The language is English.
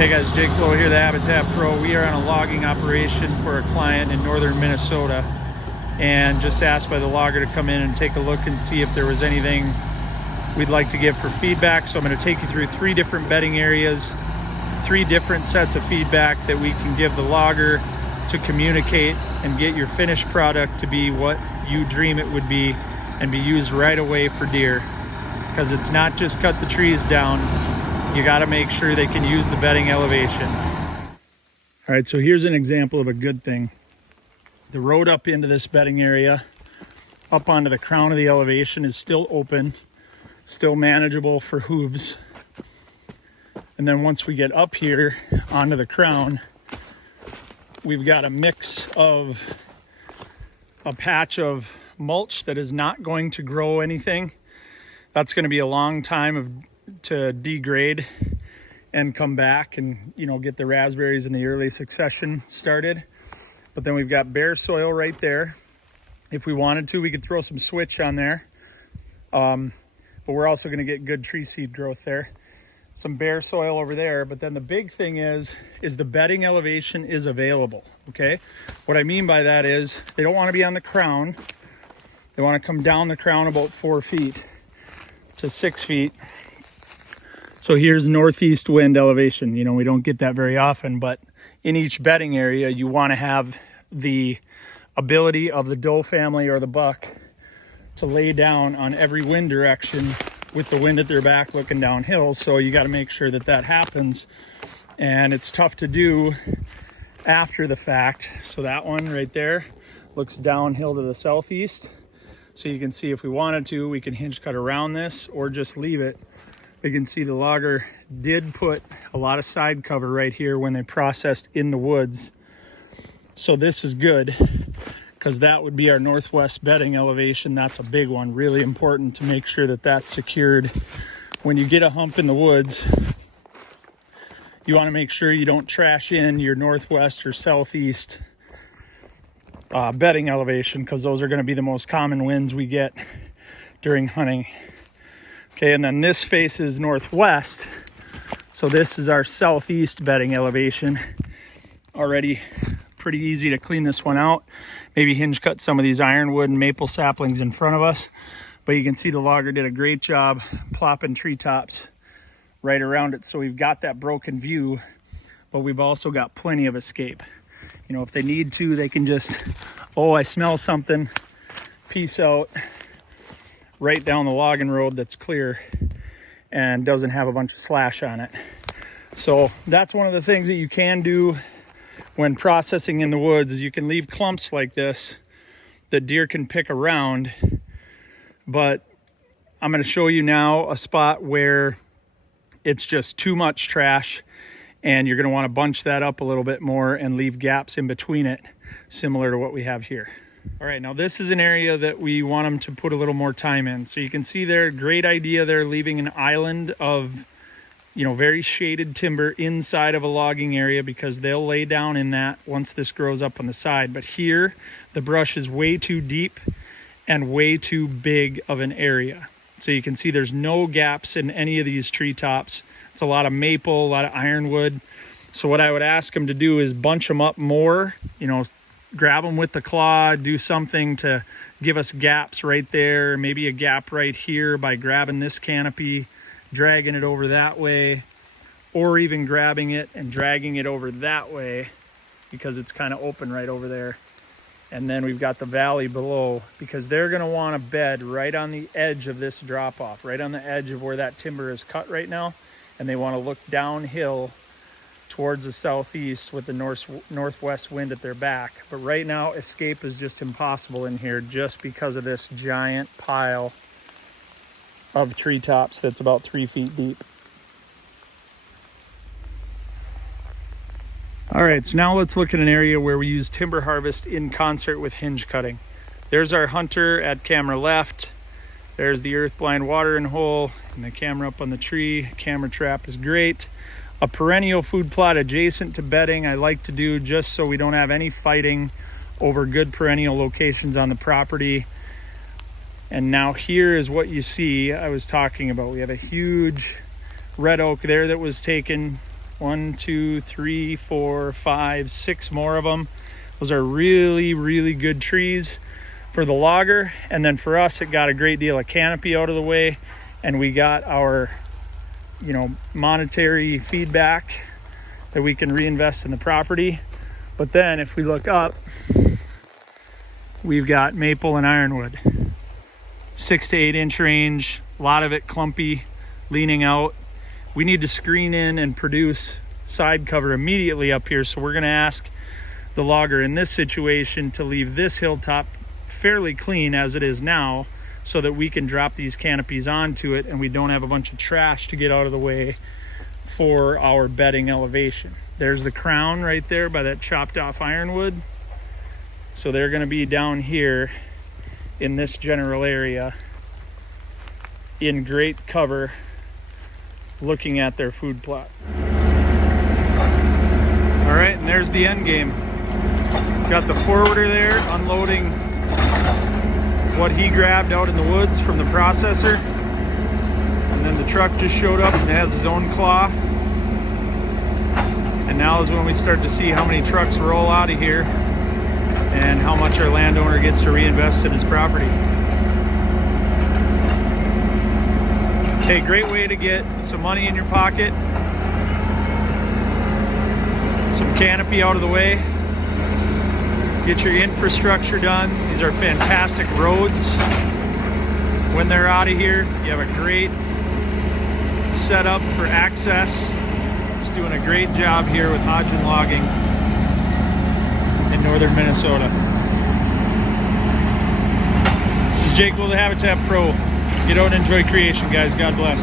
Hey guys, Jake Lowe here, the Habitat Pro. We are on a logging operation for a client in northern Minnesota and just asked by the logger to come in and take a look and see if there was anything we'd like to give for feedback. So I'm going to take you through 3 different bedding areas, 3 different sets of feedback that we can give the logger to communicate and get your finished product to be what you dream it would be and be used right away for deer. Because it's not just cut the trees down, you got to make sure they can use the bedding elevation. All right, so here's an example of a good thing. The road up into this bedding area, up onto the crown of the elevation, is still open, still manageable for hooves. And then once we get up here onto the crown, we've got a mix of a patch of mulch that is not going to grow anything. That's going to be a long time to degrade and come back and, you know, get the raspberries in the early succession started. But then we've got bare soil right there. If we wanted to, we could throw some switch on there. But we're also going to get good tree seed growth there. Some bare soil over there. But then the big thing is the bedding elevation is available. Okay. What I mean by that is they don't want to be on the crown. They want to come down the crown about 4 feet to 6 feet. So here's northeast wind elevation. You know, we don't get that very often, but in each bedding area, you want to have the ability of the doe family or the buck to lay down on every wind direction with the wind at their back looking downhill. So you got to make sure that that happens. And it's tough to do after the fact. So that one right there looks downhill to the southeast. So you can see if we wanted to, we can hinge cut around this or just leave it. You can see the logger did put a lot of side cover right here when they processed in the woods. So this is good because that would be our northwest bedding elevation. That's a big one, really important to make sure that that's secured. When you get a hump in the woods, you want to make sure you don't trash in your northwest or southeast bedding elevation, because those are going to be the most common winds we get during hunting. Okay, and then this faces northwest, so this is our southeast bedding elevation. Already pretty easy to clean this one out. Maybe hinge cut some of these ironwood and maple saplings in front of us, but you can see the logger did a great job plopping treetops right around it. So we've got that broken view, but we've also got plenty of escape. You know, if they need to, they can just, oh, I smell something, peace out, right down the logging road that's clear and doesn't have a bunch of slash on it. So that's one of the things that you can do when processing in the woods, is you can leave clumps like this that deer can pick around. But I'm going to show you now a spot where it's just too much trash, and you're going to want to bunch that up a little bit more and leave gaps in between it, similar to what we have here. All right, now this is an area that we want them to put a little more time in. So you can see there, great idea there, leaving an island of, you know, very shaded timber inside of a logging area, because they'll lay down in that once this grows up on the side. But here, the brush is way too deep and way too big of an area. So you can see there's no gaps in any of these treetops. It's a lot of maple, a lot of ironwood. So what I would ask them to do is bunch them up more, you know, grab them with the claw, do something to give us gaps right there, maybe a gap right here by grabbing this canopy, dragging it over that way, or even grabbing it and dragging it over that way, because it's kind of open right over there. And then we've got the valley below, because they're going to want a bed right on the edge of this drop off, right on the edge of where that timber is cut right now. And they want to look downhill towards the southeast with the northwest wind at their back. But right now, escape is just impossible in here just because of this giant pile of treetops that's about 3 feet deep. All right, so now let's look at an area where we use timber harvest in concert with hinge cutting. There's our hunter at camera left. There's the earth blind watering hole and the camera up on the tree. Camera trap is great. A perennial food plot adjacent to bedding I like to do just so we don't have any fighting over good perennial locations on the property. And now here is what you see I was talking about. We have a huge red oak there that was taken 1, 2, 3, 4, 5, 6 more of them. Those are really, really good trees for the logger. And then for us, it got a great deal of canopy out of the way, and we got our, you know, monetary feedback that we can reinvest in the property. But then if we look up, we've got maple and ironwood, 6 to 8 inch range, a lot of it clumpy, leaning out. We need to screen in and produce side cover immediately up here, so we're going to ask the logger in this situation to leave this hilltop fairly clean as it is now, so that we can drop these canopies onto it and we don't have a bunch of trash to get out of the way for our bedding elevation. There's the crown right there by that chopped off ironwood. So they're going to be down here in this general area in great cover, looking at their food plot. All right, and there's the end game. Got the forwarder there unloading what he grabbed out in the woods from the processor, and then the truck just showed up and has his own claw. And now is when we start to see how many trucks roll out of here and how much our landowner gets to reinvest in his property. Okay, great way to get some money in your pocket, some canopy out of the way, get your infrastructure done. These are fantastic roads. When they're out of here, you have a great setup for access. Just doing a great job here with Hodgin Logging in northern Minnesota. This is Jake with the Habitat Pro. Get out and enjoy creation, guys. God bless.